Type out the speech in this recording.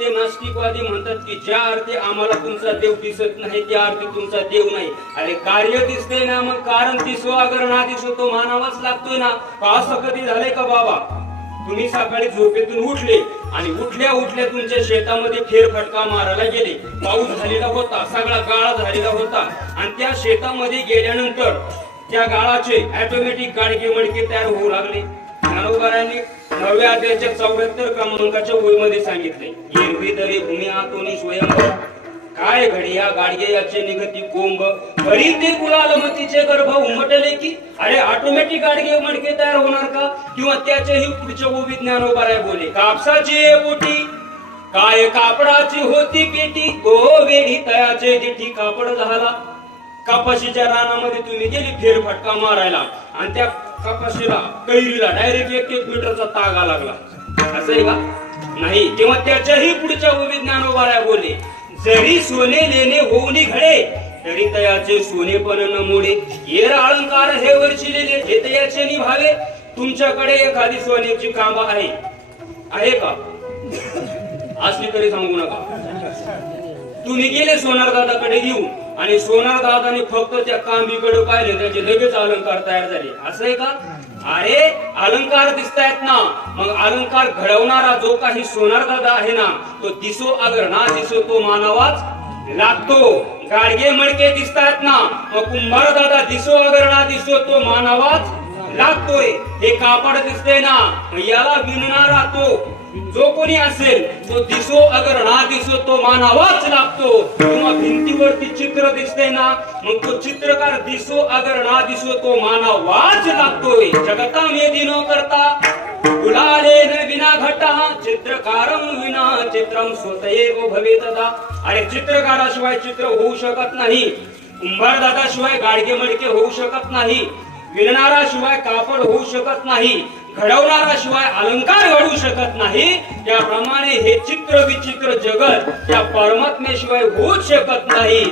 ते नास्तिकवादी म्हणतात की ज्या अर्थी आम्हाला तुमचा देव दिसत नाही त्या अर्थी तुमचा देव नाही. अरे कार्य दिसते ना, मग कारण दिसो अगर ना दिसो तो मानावाच लागतोय ना. का असं कधी झालंय का बाबा? तुम्ही सकाळी झोपेतून उठले आणि उठल्या उठल्या तुमच्या शेतामध्ये फेरफटका मारायला गेले. पाऊस झालेला होता, सगळा गाळा झालेला होता आणि त्या शेतामध्ये गेल्यानंतर त्या गाळाचे ऑटोमॅटिक गाडगे मडके तयार होऊ लागले. ज्ञानोबारांनी 9व्या अध्यायाच्या 74 क्रमांकाच्या ओळीमध्ये सांगितले, हिरवी दरी भूमी आतोनी स्वयंभर काय घडिया गाडगे याचे निगती कोंब भरी ते कुलालमतीचे गर्भ उमटले की. अरे ऑटोमॅटिक गाडगे मडके तयार होणार का? किंवा त्याच्याही पुढच्या ओवी ज्ञानोबाराय बोले, कापसाची पोटी काय कापडाची होती पेटी तो वेळी तयाचे दिठी कापड झाला. कापाशीच्या रानामध्ये तुम्ही गेली फेरफटका मारायला आणि त्या कपाशीला कैरीला डायरेक्ट 1-1 मीटरचा तागा लागला. असं आहे का? नाही. तेव्हा त्याच्याही पुढच्या ओवी ज्ञानोबाराय बोले, जरी सोने लेणे होऊन घडे तरी तयाचे सोने पण न मोडे. येर अलंकार हे वर्षिलेले हे तयाचे निभावे. तुमच्याकडे एखादी सोन्याची कांबा आहे का? असली तरी सांगू नका. तुम्ही गेले सोनार दादाकडे घेऊन आणि सोनार दादाने फक्त त्या कांबीकडे पाहिले, त्याचे लगेच अलंकार तयार झाले. असं आहे का? अरे अलंकार दिसतायत ना, मग अलंकार घडवणारा जो काही सोनार दादा आहे ना, तो दिसो अगर ना दिसो तो मानावाच लागतो. गाडगे मडके दिसतायत ना, मग कुंभार दादा दिसो अगर ना दिसो तो मानावाच लागतोय. हे कापड दिसते ना, याला विणणारा तो जो कोणी असेल तो दिसो अगर ना दिसो तो मानावाच लागतो. किंवा भिंतीवरती चित्र दिसते ना, मग तो चित्रकार दिसो अगर ना दिसो तो मानावाच लागतोय. जगता मेदी न करता गुलाले न विना घटा चित्रकारम विना चित्रम स्वतएव भवेतदा. अरे चित्रकाराशिवाय चित्र होऊ शकत नाही. कुंभार दादाशिवाय गाडगे मडके होऊ शकत नाही. विणणारा शिवाय कापड होऊ शकत नाही. घडवणारा शिवाय अलंकार घडू शकत नाही. त्याप्रमाणे हे चित्र विचित्र जगत त्या परमात्म्याशिवाय होऊच शकत नाही.